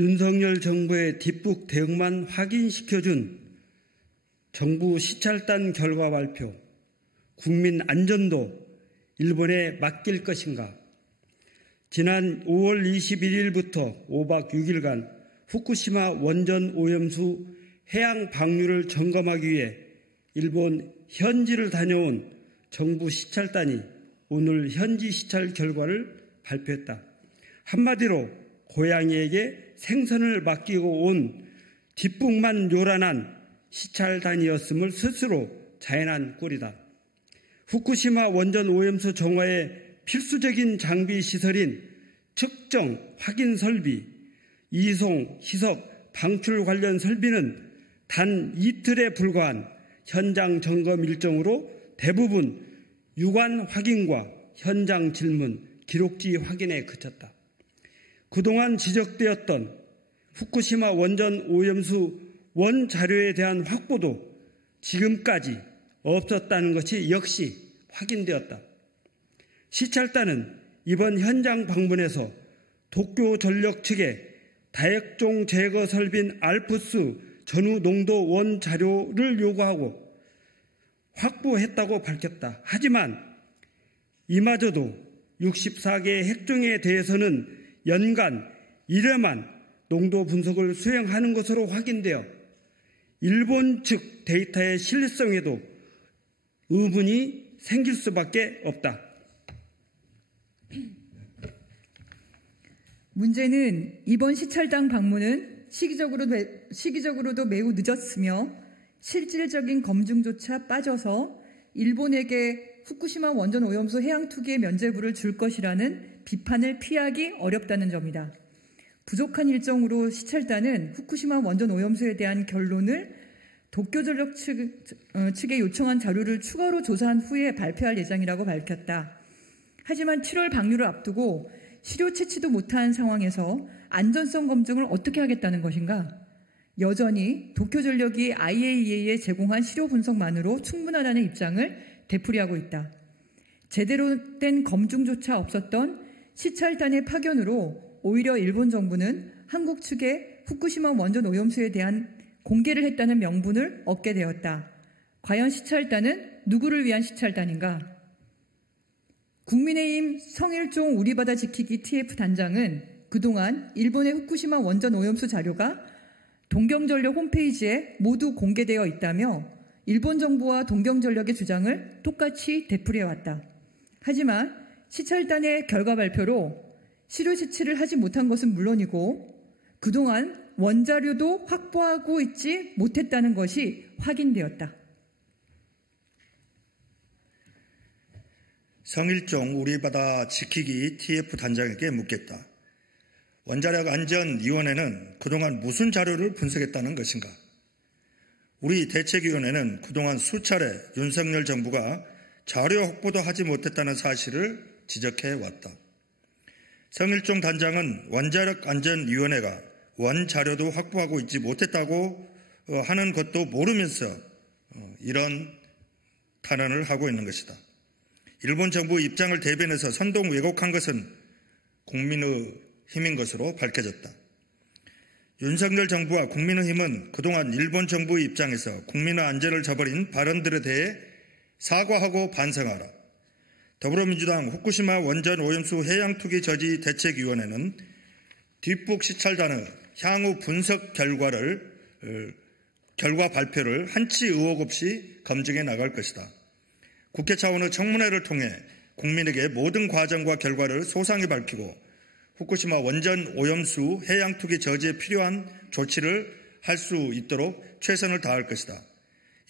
윤석열 정부의 뒷북 대응만 확인시켜준 정부 시찰단 결과 발표, 국민 안전도 일본에 맡길 것인가? 지난 5월 21일부터 5박 6일간 후쿠시마 원전 오염수 해양 방류를 점검하기 위해 일본 현지를 다녀온 정부 시찰단이 오늘 현지 시찰 결과를 발표했다. 한마디로 고양이에게 생선을 맡기고 온 뒷북만 요란한 시찰단이었음을 스스로 자인한 꼴이다. 후쿠시마 원전 오염수 정화의 필수적인 장비 시설인 측정, 확인 설비, 이송, 희석, 방출 관련 설비는 단 이틀에 불과한 현장 점검 일정으로 대부분 유관 확인과 현장 질문, 기록지 확인에 그쳤다. 그동안 지적되었던 후쿠시마 원전 오염수 원자료에 대한 확보도 지금까지 없었다는 것이 역시 확인되었다. 시찰단은 이번 현장 방문에서 도쿄전력 측에 다액종 제거 설비인 알프스 전후 농도 원자료를 요구하고 확보했다고 밝혔다. 하지만 이마저도 64개의 핵종에 대해서는 연간 1회만 농도 분석을 수행하는 것으로 확인되어 일본 측 데이터의 신뢰성에도 의문이 생길 수밖에 없다. 문제는 이번 시찰단 방문은 시기적으로도 매우 늦었으며 실질적인 검증조차 빠져서 일본에게 후쿠시마 원전 오염수 해양 투기의 면죄부를 줄 것이라는 비판을 피하기 어렵다는 점이다. 부족한 일정으로 시찰단은 후쿠시마 원전 오염수에 대한 결론을 도쿄전력 측에 요청한 자료를 추가로 조사한 후에 발표할 예정이라고 밝혔다. 하지만 7월 방류를 앞두고 시료 채취도 못한 상황에서 안전성 검증을 어떻게 하겠다는 것인가? 여전히 도쿄전력이 IAEA에 제공한 시료 분석만으로 충분하다는 입장을 되풀이하고 있다. 제대로 된 검증조차 없었던 시찰단의 파견으로 오히려 일본 정부는 한국 측에 후쿠시마 원전 오염수에 대한 공개를 했다는 명분을 얻게 되었다. 과연 시찰단은 누구를 위한 시찰단인가? 국민의힘 성일종 우리바다 지키기 TF 단장은 그동안 일본의 후쿠시마 원전 오염수 자료가 동경전력 홈페이지에 모두 공개되어 있다며 일본 정부와 동경전력의 주장을 똑같이 되풀이해왔다. 하지만 시찰단의 결과 발표로 시료 채취를 하지 못한 것은 물론이고 그동안 원자료도 확보하고 있지 못했다는 것이 확인되었다. 성일종 우리바다 지키기 TF 단장에게 묻겠다. 원자력 안전위원회는 그동안 무슨 자료를 분석했다는 것인가? 우리 대책위원회는 그동안 수차례 윤석열 정부가 자료 확보도 하지 못했다는 사실을 지적해왔다. 성일종 단장은 원자력 안전위원회가 원자료도 확보하고 있지 못했다고 하는 것도 모르면서 이런 탄원을 하고 있는 것이다. 일본 정부의 입장을 대변해서 선동 왜곡한 것은 국민의힘인 것으로 밝혀졌다. 윤석열 정부와 국민의힘은 그동안 일본 정부의 입장에서 국민의 안전을 저버린 발언들에 대해 사과하고 반성하라. 더불어민주당 후쿠시마 원전 오염수 해양투기 저지 대책위원회는 뒷북 시찰단의 향후 분석 결과 발표를 한치 의혹 없이 검증해 나갈 것이다. 국회 차원의 청문회를 통해 국민에게 모든 과정과 결과를 소상히 밝히고 후쿠시마 원전 오염수 해양 투기 저지에 필요한 조치를 할 수 있도록 최선을 다할 것이다.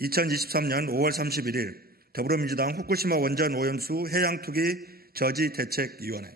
2023년 5월 31일 더불어민주당 후쿠시마 원전 오염수 해양 투기 저지 대책위원회